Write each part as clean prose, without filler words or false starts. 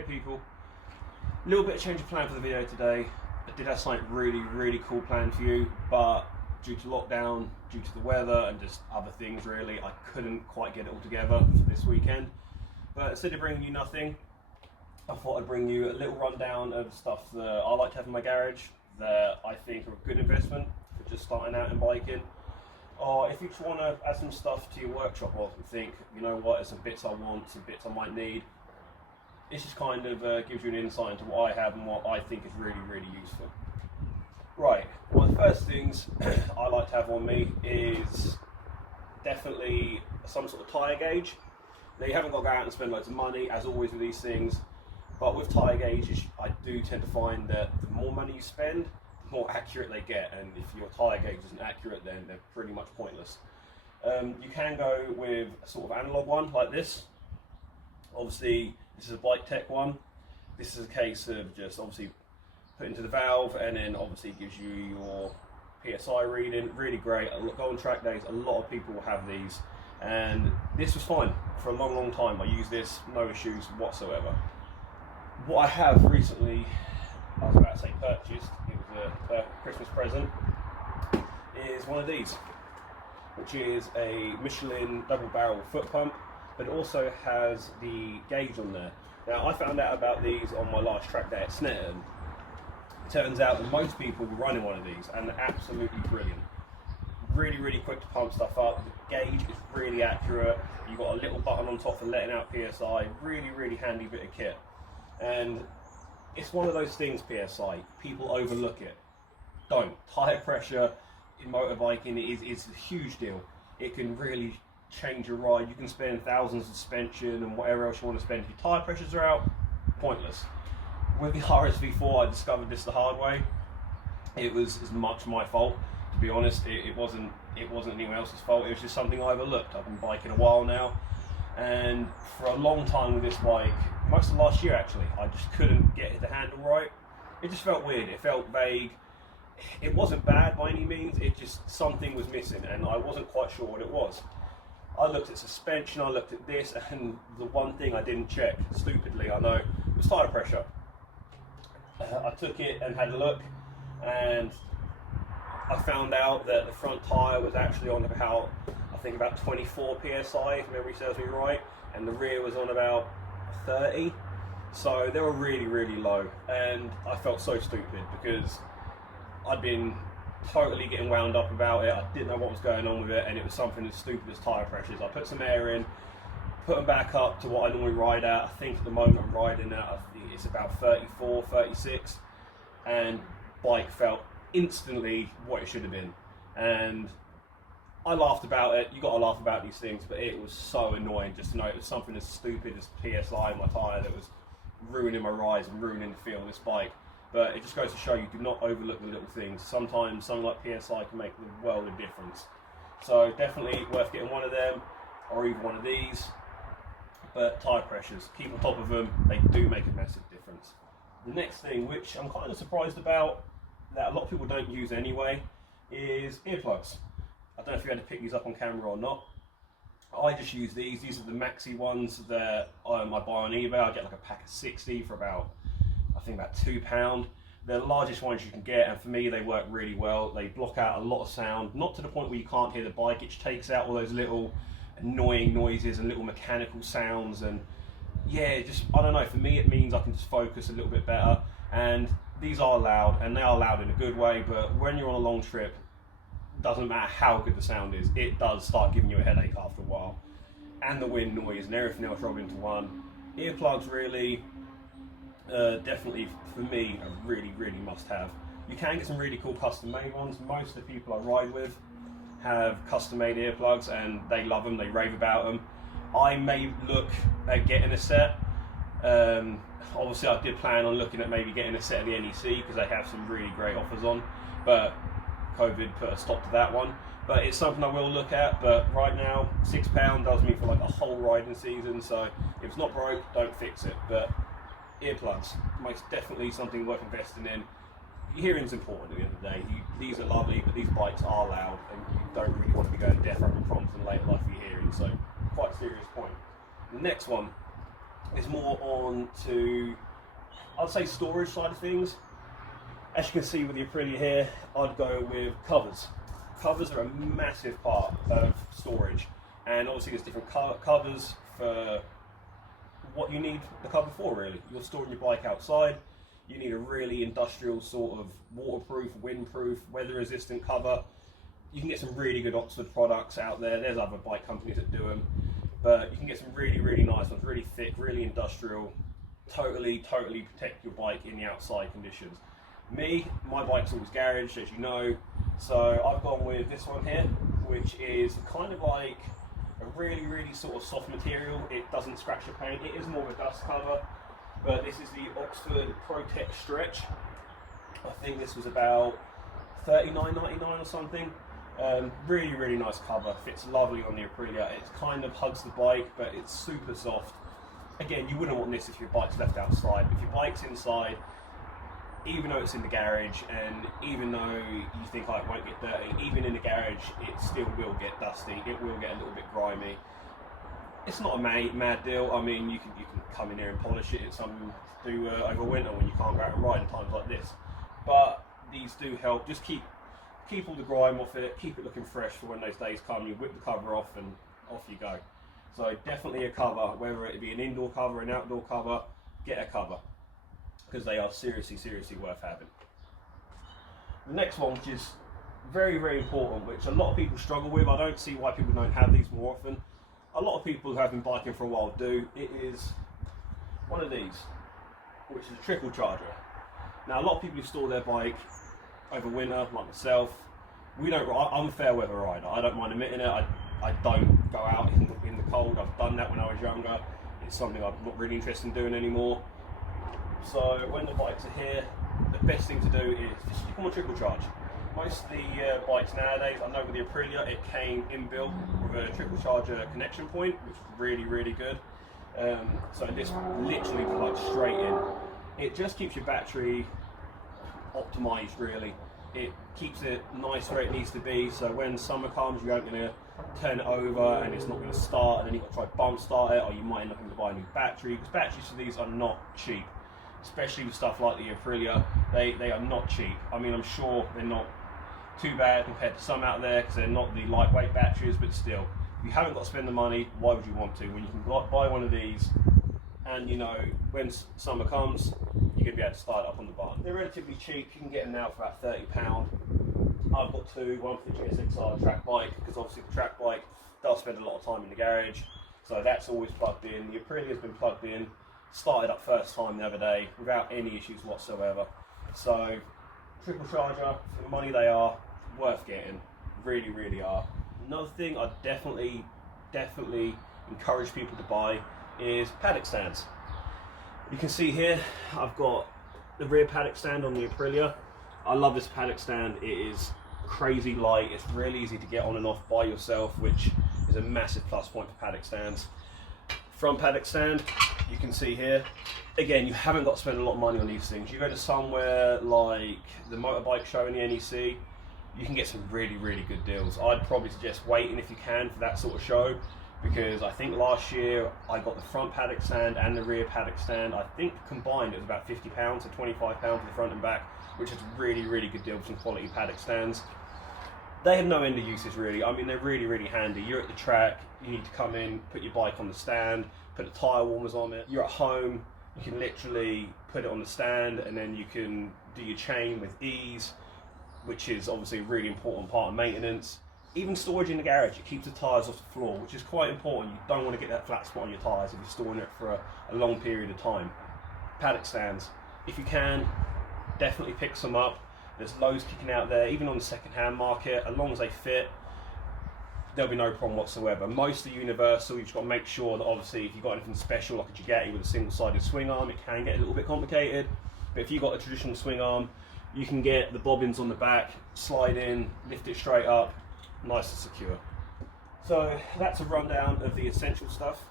Hey people, a little bit of change of plan for the video today. I did have something really cool planned for you, but due to lockdown, due to the weather and just other things really, I couldn't quite get it all together for this weekend. But instead of bringing you nothing, I thought I'd bring you a little rundown of stuff that I like to have in my garage that I think are a good investment for just starting out in biking. Or if you just want to add some stuff to your workshop or think, you know what, there's some bits I want, some bits I might need. This just kind of gives you an insight into what I have and what I think is really useful. Right, one of the first things I like to have on me is definitely some sort of tyre gauge. Now you haven't got to go out and spend loads of money, as always with these things, but with tyre gauges I do tend to find that the more money you spend, the more accurate they get, and if your tyre gauge isn't accurate then they're pretty much pointless. You can go with a sort of analog one like this. Obviously this is a Bike Tech one. This is a case of just obviously put into the valve and then obviously gives you your PSI reading. Really great. Go on track days, a lot of people will have these, and this was fine for a long time. I use this, no issues whatsoever. What I have recently, I was about to say purchased, it was a Christmas present, is one of these, which is a Michelin double barrel foot pump, but it also has the gauge on there. Now I found out about these on my last track day at Snetterton. It turns out that most people were running one of these and they're absolutely brilliant. Really quick to pump stuff up. The gauge is really accurate. You've got a little button on top for letting out PSI. Really handy bit of kit. And it's one of those things, PSI, people overlook it. Don't. Tyre pressure in motorbiking is a huge deal. It can really change your ride. You can spend thousands of suspension and whatever else you want to spend. If your tyre pressures are out, pointless. With the RSV4 I discovered this the hard way. It was as much my fault, to be honest. It wasn't anyone else's fault. It was just something I overlooked. I've been biking a while now, and for a long time with this bike, most of last year actually, I just couldn't get the handle right. It just felt weird, it felt vague. It wasn't bad by any means, it just, something was missing and I wasn't quite sure what it was. I looked at suspension, I looked at this, and the one thing I didn't check, stupidly I know, was tyre pressure. I took it and had a look, and I found out that the front tyre was actually on about, I think about 24 PSI, if memory serves me right, and the rear was on about 30. So they were really low, and I felt so stupid because I'd been totally getting wound up about it. I didn't know what was going on with it, and it was something as stupid as tyre pressures. I put some air in, put them back up to what I normally ride at. I think at the moment I'm riding at, I think it's about 34, 36, and bike felt instantly what it should have been. And I laughed about it. You got to laugh about these things, but it was so annoying just to know it was something as stupid as PSI in my tyre that was ruining my rides and ruining the feel of this bike. But it just goes to show you, do not overlook the little things. Sometimes something like PSI can make the world of difference. So definitely worth getting one of them, or even one of these. But tyre pressures, keep on top of them, they do make a massive difference. The next thing, which I'm kind of surprised about, that a lot of people don't use anyway, is earplugs. I don't know if you had to pick these up on camera or not. I just use these. These are the maxi ones that I buy on eBay. I get like a pack of 60 for about, I think about £2. They're the largest ones you can get, and for me they work really well. They block out a lot of sound, not to the point where you can't hear the bike. It just takes out all those little annoying noises and little mechanical sounds, and yeah, just, I don't know, for me it means I can just focus a little bit better. And these are loud, and they are loud in a good way, but when you're on a long trip, doesn't matter how good the sound is, it does start giving you a headache after a while. And the wind noise and everything else rolled into one. Earplugs really, definitely for me, a really must have. You can get some really cool custom made ones. Most of the people I ride with have custom made earplugs and they love them, they rave about them. I may look at getting a set. Obviously I did plan on looking at maybe getting a set of the NEC because they have some really great offers on, but COVID put a stop to that one. But it's something I will look at, but right now £6 does me for like a whole riding season, so if it's not broke, don't fix it. But earplugs, most definitely something worth investing in. Your hearing's important at the end of the day. These are lovely, but these bikes are loud and you don't really want to be going deaf over prompts in later life for your hearing, so quite a serious point. The next one is more on to, I'd say, storage side of things. As you can see with the Aprilia here, I'd go with covers. Covers are a massive part of storage, and obviously there's different covers for what you need the cover for, really. You're storing your bike outside, you need a really industrial sort of waterproof, windproof, weather resistant cover. You can get some really good Oxford products out there. There's other bike companies that do them, but you can get some really, really nice ones, really thick, really industrial, totally protect your bike in the outside conditions. My bike's always garaged, as you know, so I've gone with this one here, which is kind of like a really, really sort of soft material. It doesn't scratch the paint. It is more of a dust cover, but this is the Oxford Protect Stretch. I think this was about $39.99 or something. Really, really nice cover. Fits lovely on the Aprilia. It kind of hugs the bike, but it's super soft. Again, you wouldn't want this if your bike's left outside. If your bike's inside, even though it's in the garage, and even though you think, oh, it won't get dirty, even in the garage it still will get dusty, it will get a little bit grimy. It's not a mad deal. I mean, you can come in here and polish it. It's something to do over winter when you can't go out and ride in times like this. But these do help. Just keep all the grime off it, keep it looking fresh for when those days come. You whip the cover off and off you go. So definitely a cover, whether it be an indoor cover, an outdoor cover, get a cover, because they are seriously worth having. The next one, which is very, very important, which a lot of people struggle with. I don't see why people don't have these more often. A lot of people who have been biking for a while do. It is one of these, which is a trickle charger. Now, a lot of people who store their bike over winter, like myself, I'm a fair weather rider. I don't mind admitting it. I don't go out in the cold. I've done that when I was younger. It's something I'm not really interested in doing anymore. So when the bikes are here, the best thing to do is just stick on a trickle charge. Most of the bikes nowadays, I know with the Aprilia, it came inbuilt with a trickle charger connection point, which is really, really good. So this literally plugs straight in. It just keeps your battery optimized, really. It keeps it nice where it needs to be, so when summer comes you aren't going to turn it over and it's not going to start, and then you've got to try bump start it, or you might end up having to buy a new battery, because batteries for these are not cheap, especially with stuff like the Aprilia. They are not cheap. I mean, I'm sure they're not too bad compared to some out there, because they're not the lightweight batteries, but still, if you haven't got to spend the money, why would you want to, when you can buy one of these, and you know, when summer comes, you're going to be able to start it up on the bike. They're relatively cheap. You can get them now for about £30. I've got two, one for the GSXR track bike, because obviously the track bike does spend a lot of time in the garage, so that's always plugged in. The Aprilia's been plugged in, started up first time the other day without any issues whatsoever. So trickle charger, for the money they are, worth getting. Really, really are. Another thing I definitely encourage people to buy is paddock stands. You can see here I've got the rear paddock stand on the Aprilia. I love this paddock stand. It is crazy light. It's really easy to get on and off by yourself, which is a massive plus point for paddock stands. Front paddock stand, you can see here. Again, you haven't got to spend a lot of money on these things. You go to somewhere like the motorbike show in the NEC, you can get some really, really good deals. I'd probably suggest waiting if you can for that sort of show, because I think last year I got the front paddock stand and the rear paddock stand. I think combined it was about £50 to £25 for the front and back, which is a really, really good deal for some quality paddock stands. They have no end of uses, really. I mean, they're really, really handy. You're at the track, you need to come in, put your bike on the stand, put the tyre warmers on it. You're at home, you can literally put it on the stand, and then you can do your chain with ease, which is obviously a really important part of maintenance. Even storage in the garage, it keeps the tyres off the floor, which is quite important. You don't want to get that flat spot on your tyres if you're storing it for a long period of time. Paddock stands, if you can, definitely pick some up. There's loads kicking out there, even on the second-hand market. As long as they fit, there'll be no problem whatsoever. Most are universal. You've just got to make sure that, obviously, if you've got anything special like a Gigetti with a single-sided swing arm, it can get a little bit complicated. But if you've got a traditional swing arm, you can get the bobbins on the back, slide in, lift it straight up, nice and secure. So that's a rundown of the essential stuff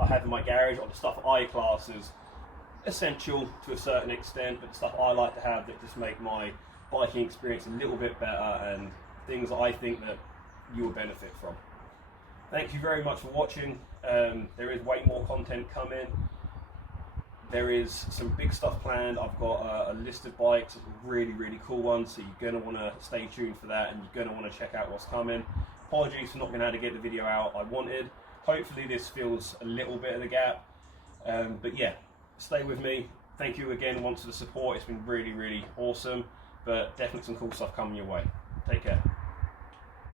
I have in my garage, or the stuff I class as essential to a certain extent, but the stuff I like to have that just make my biking experience a little bit better, and things that I think that you will benefit from. Thank you very much for watching. There is way more content coming. There is some big stuff planned. I've got a list of bikes, really cool ones, so you're going to want to stay tuned for that, and you're going to want to check out what's coming. Apologies for not being able to get the video out I wanted. Hopefully this fills a little bit of the gap. But yeah, stay with me. Thank you again once for the support. It's been really awesome, but definitely some cool stuff coming your way. Take care.